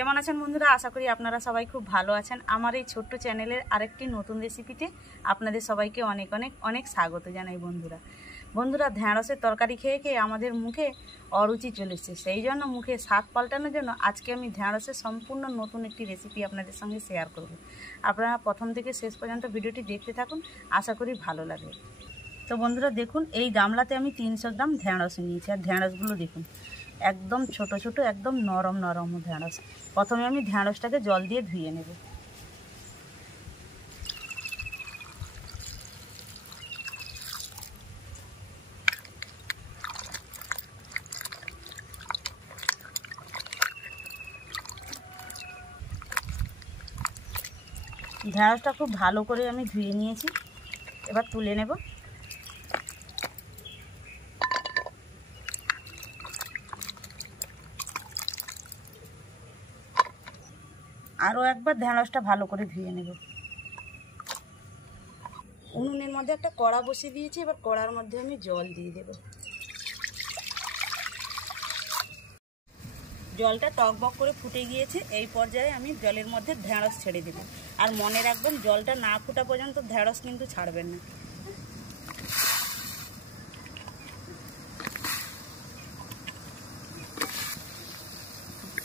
কেমন আছেন বন্ধুরা? আশা করি আপনারা সবাই খুব ভালো আছেন। আমার এই ছোট্ট চ্যানেলের আরেকটি নতুন রেসিপিতে আপনাদের সবাইকে অনেক অনেক অনেক স্বাগত জানাই। বন্ধুরা ঢ্যাঁড়সের তরকারি খেয়ে খেয়ে আমাদের মুখে অরুচি চলে এসেছে। সেই জন্য মুখে স্বাদ পাল্টানোর জন্য আজকে আমি ঢ্যাঁড়সের সম্পূর্ণ নতুন একটি রেসিপি আপনাদের সঙ্গে শেয়ার করব। আপনারা প্রথম থেকে শেষ পর্যন্ত ভিডিওটি দেখতে থাকুন, আশা করি ভালো লাগবে। তো বন্ধুরা দেখুন, এই গামলাতে আমি 300 গ্রাম ঢ্যাঁড়স নিয়েছি। আর ঢ্যাঁড়সগুলো দেখুন একদম ছোট ছোট, একদম নরম নরম ঢ্যাঁড়স। প্রথমে আমি ঢ্যাঁড়সটাকে জল দিয়ে ধুয়ে নেব। ঢ্যাঁড়সটা খুব ভালো করে আমি ধুয়ে নিয়েছি, এবার তুলে নেব। আরও একবার ঢ্যাঁড়সটা ভালো করে ধুয়ে নেব। উনুনের মধ্যে একটা কড়া বসিয়ে দিয়েছি, এবার কড়ার মধ্যে আমি জল দিয়ে দেব। জলটা টকবক করে ফুটে গিয়েছে। এই পর্যায়ে আমি জলের মধ্যে ঢ্যাঁড়স ছেড়ে দেব। আর মনে রাখবেন, জলটা না ফোটা পর্যন্ত ঢ্যাঁড়স কিন্তু ছাড়বেন না।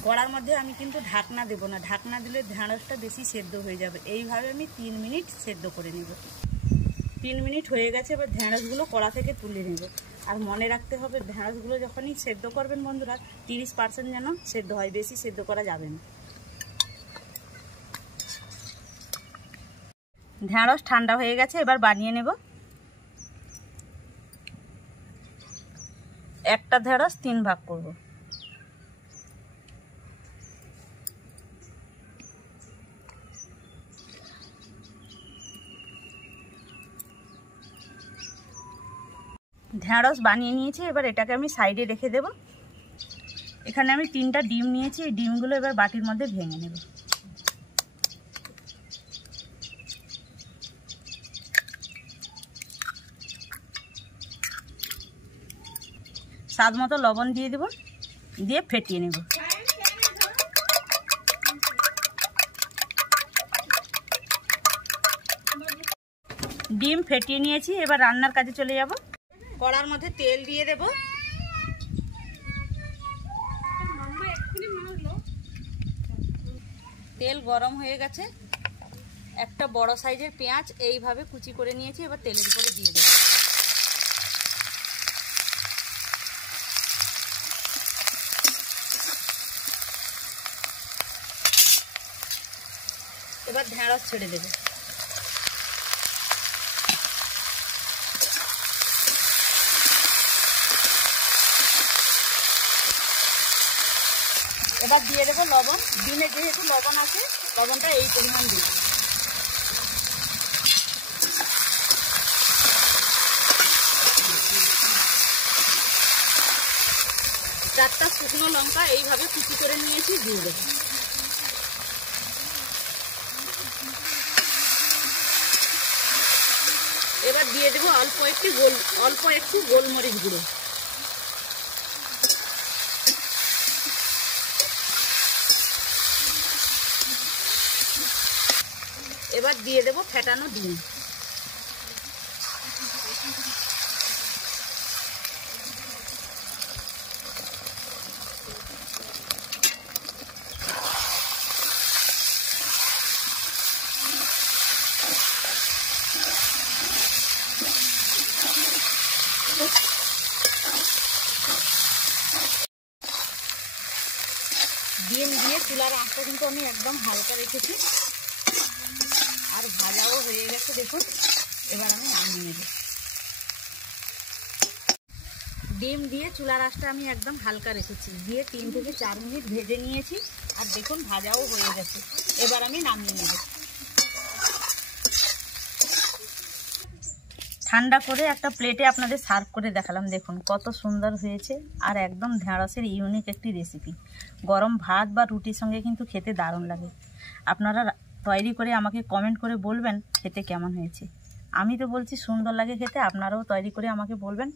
কড়ার মধ্যে আমি কিন্তু ঢাকনা দেব না, ঢাকনা দিলে ঢ্যাঁড়সটা বেশি সেদ্ধ হয়ে যাবে। এইভাবে আমি 3 মিনিট সেদ্ধ করে নেব। 3 মিনিট হয়ে গেছে, এবার ঢ্যাঁড়সগুলো কড়া থেকে তুলে নেব। আর মনে রাখতে হবে, ঢ্যাঁড়সগুলো যখনই সেদ্ধ করবেন বন্ধুরা, 30% যেন সেদ্ধ হয়, বেশি সেদ্ধ করা যাবে না। ঢ্যাঁড়স ঠান্ডা হয়ে গেছে, এবার বানিয়ে নেব। একটা ঢ্যাঁড়স 3 ভাগ করব। ঢ্যাঁড়স বানিয়ে নিয়েছি, এবার এটাকে আমি সাইডে রেখে দেব। এখানে আমি 3টা ডিম নিয়েছি, এই ডিমগুলো এবার বাটির মধ্যে ভেঙে নেব। স্বাদ মতো লবণ দিয়ে দেব, দিয়ে ফেটিয়ে নেব। ডিম ফেটিয়ে নিয়েছি, এবার রান্নার কাজে চলে যাব। কড়ার মধ্যে তেল দিয়ে দেব। তেল গরম হয়ে গেছে। একটা বড় সাইজের পেঁয়াজ এইভাবে কুচি করে নিয়েছি, এবার তেলের উপরে দিয়ে দেব। এবার ঢ্যাঁড়স ছেড়ে দেব। এবার দিয়ে দেবো লবণ। ডিমে যেহেতু লবণ আছে, লবণটা এই পরিমাণ দিয়ে দেবো। চারটা শুকনো লঙ্কা এইভাবে কুচি করে নিয়েছি, দিয়ে দেবো। এবার দিয়ে দেবো অল্প একটু গোলমরিচ গুঁড়ো। এবার দিয়ে দেবো ফেটানো ডিম। ডিম দিয়ে চুলার আঁচটা কিন্তু আমি একদম হালকা রেখেছি, আর ভাজাও হয়ে গেছে দেখুন। এবার আমি নামিয়ে নেব। ডিম দিয়ে চুলার আঁচটা আমি একদম হালকা রেখেছি, দিয়ে 3 থেকে 4 মিনিট ভেজে নিয়েছি। আর দেখুন ভাজাও হয়ে গেছে, এবার আমি নামিয়ে নেব। ঠান্ডা করে একটা প্লেটে আপনাদের সার্ভ করে দেখালাম। দেখুন কত সুন্দর হয়েছে, আর একদম ঢ্যাঁড়সের ইউনিক একটি রেসিপি। গরম ভাত বা রুটির সঙ্গে কিন্তু খেতে দারুণ লাগে। আপনারা তৈরি করে আমাকে কমেন্ট করে বলবেন খেতে কেমন হয়েছে। আমি তো বলছি সুন্দর লাগে খেতে, আপনারাও তৈরি করে আমাকে বলবেন